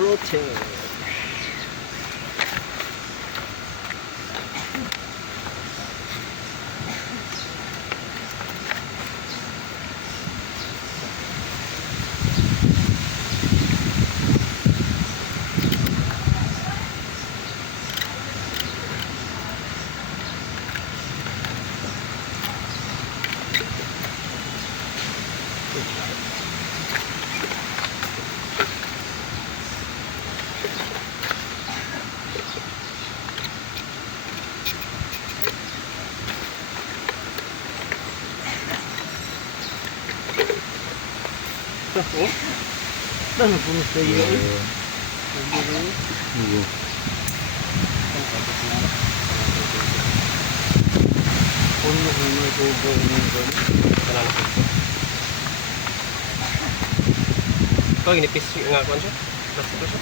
Rotate. Oh, dah nak punya saya. Punya punya tu Kau gini pis nggak konco? Terus.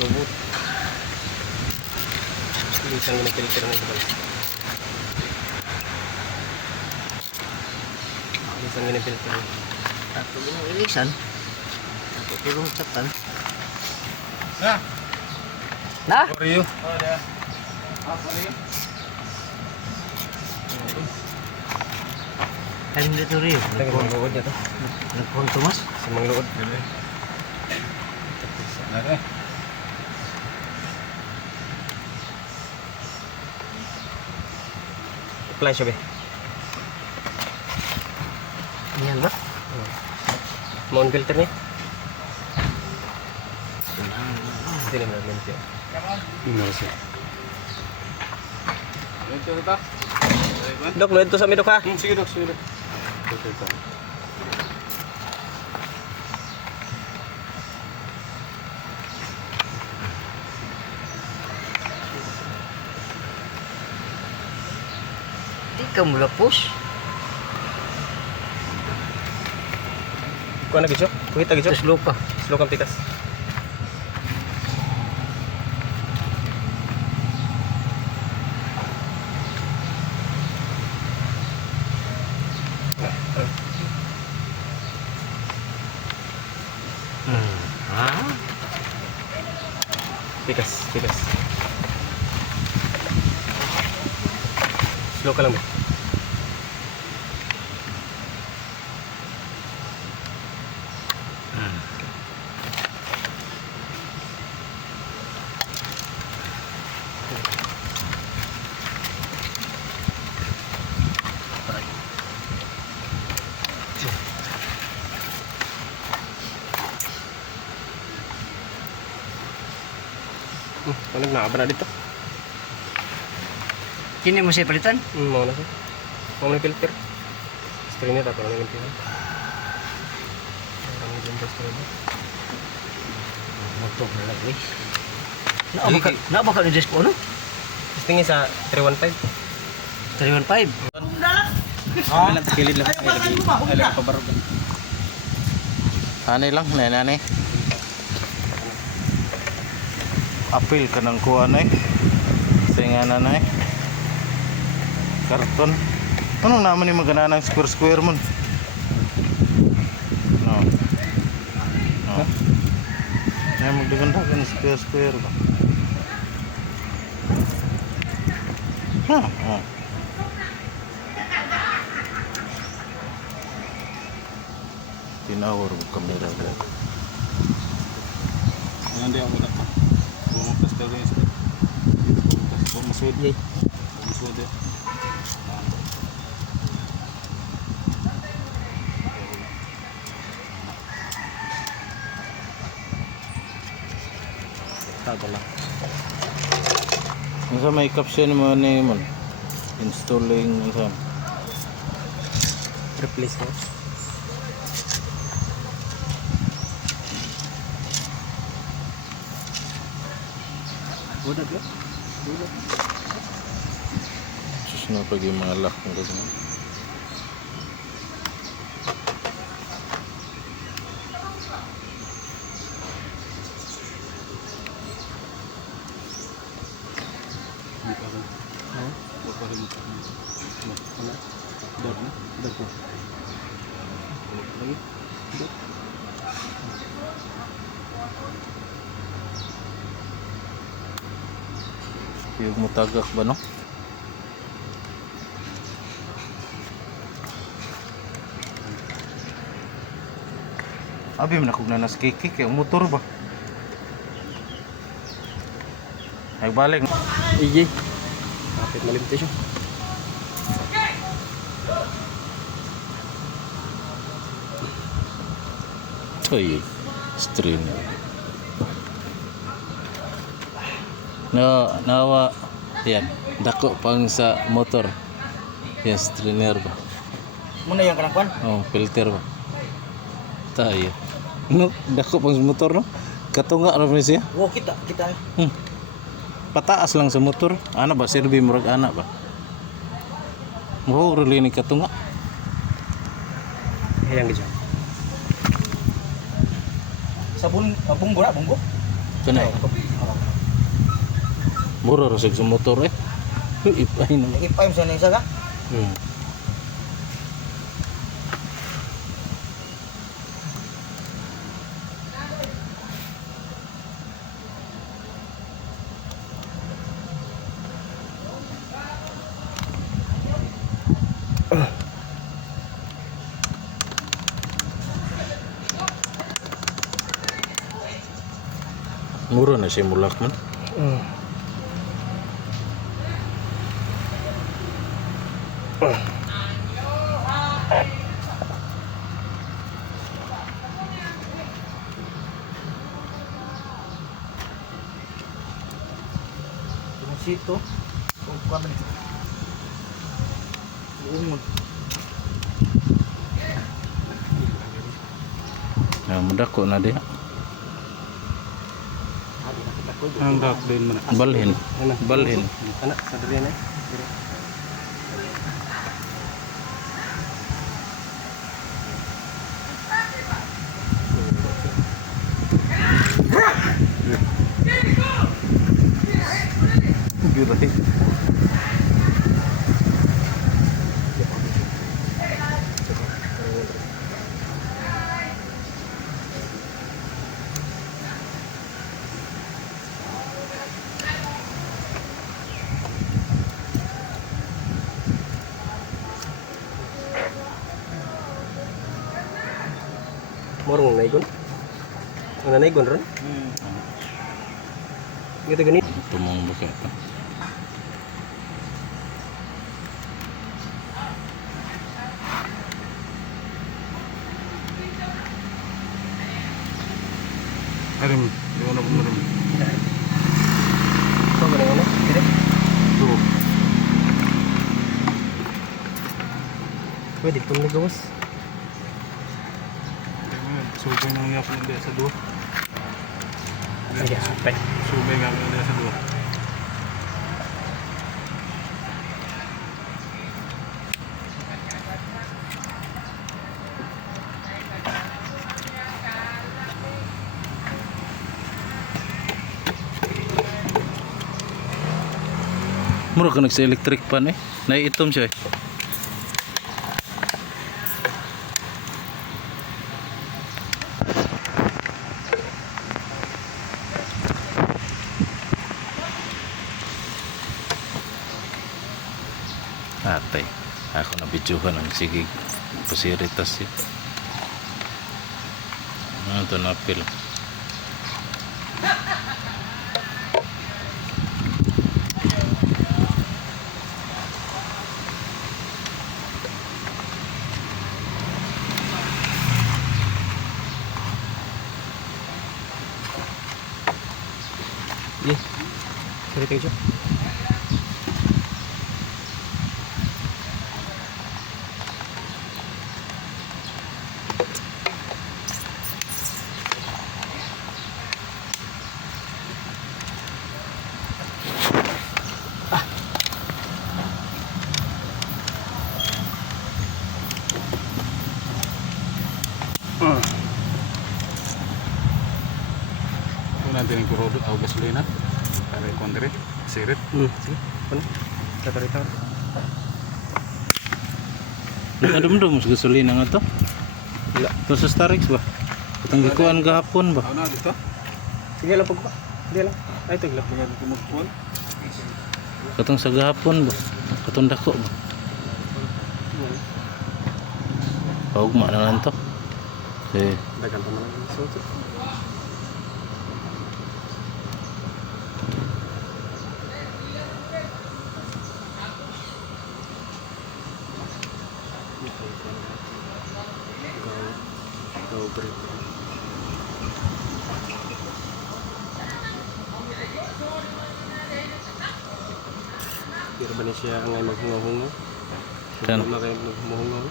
lubut. Isang filter na ito. Isang filter. Satu bunga ilisan. Satu tulung cetan. Nah. Nah. Rio. Oh, ada. Apa lagi? Time dito rin. Nagkuhan luod niya to. Nagkuhan to mas. Samang luod. Ada. Apply siya be. Yan ba? Mount filter niya. Hindi naman namin siya. Ini sih. Itu tak. Dok, luod to sa midok ha. Sige dok, sige dok. Ito. Di ka mula push. Kuha na gitso? Kuhit na gitso? Terus lupa. Slow kang tikas. Ah. Tikas. Slow ka lang be. Paano na dito? Kini mo siya palitan? Mau na siya. Mau na filter. Strainer apa lang yung filter. Orang yung strainer. Motor na lang guys. Naabaka ni Jess ko ano? Testingnya sa 315. 315. Bilang sekilid lang. Ay, lagi pabarog. Anay lang, nanay. Apil ka ng kuha na eh. Sa nga nanay. Karton. Ano naman yung magana ng square mo? No. No. Ay magdagan-dagan square ba? Ha. Oh. Tinawar ko kamera ba. Ayan dia ako dapat. Bumuktas ka rin sa. Bumusod. Bumusod dia. Tago lang. Unsa may caption mo ni mon? Installing unsa? Replace na. Budak ya? Budak. Sus na pag yung mga lock ng ganyan. Yung mutagak ba no? Abi man ako na naskikik yung motor ba? Nagbalik. Iji. Kapit malimti siya. Ay, stream. No, nawa. Yan, dako pang sa motor. Yes, trainer ba? Muna yung kanakwan. Oh, filter ba? Tayo. No, dako pang sa motor no. Katunga ra man siya. Wow, kita. Pataas lang sa motor. Ana ba serbi murag ana ba? Mo rili ni katunga. Hayang gid. Sabon, bunggo na, bunggo. Kana. Mura ra sa motor eh. Ipay na. Nag-ipay mo siya ng isa ka? Hmm. Mura na siya mulak man. Sito. Kung kami. Umod. Na madako na dia. Ang dak din man. Balhin. Balhin. Anak sa diri na. Giray. Morong naigon. Ang naigon ron. Gitu gani. Tumong buka ito. Karim, di mana pun marim. So gani ano? Dire. Tuh. Pwede pun nagawas. Subay nang niya pun dia sa dua. Ay, apay. Subay nga dia sa dua. Mura ka nagsa electric pan eh. Naiitom siya eh. Atay. Ako na videohan ang sige pasiritas eh. Ano ito na pil. Iya. Sorry tingin siya. Ito natin yung kurodo o gasolina. Para yung kondre. Sirit. Sige. Ano? Tatarita. Nadum-dum sa gasolina nga to. Wala. Ito sa Starix ba? Katang gikuan gahapon ba? Ako na dito. Sige lang pagka. Hindi lang. Ay taglap. Baga kumagpuan. Katong sa gahapon ba? Katong dako ba? Paugma na lang to. Okay. Dagan pa man ang suot. Go break. Pero ba niya siya ang maghungaw-hungaw? Kan. Hindi na kayo maghungaw.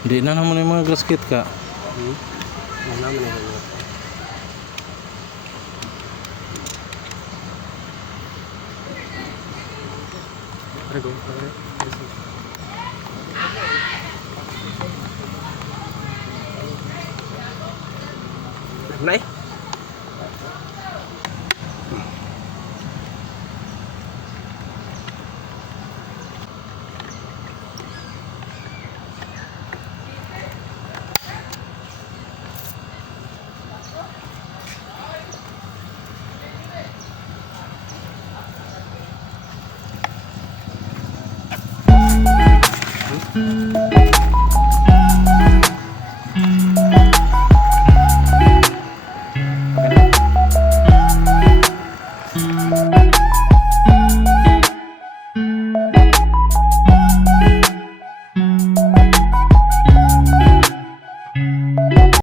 Di na naman yung mga gasket ka. Ang naman na yun. Tara go. Nay.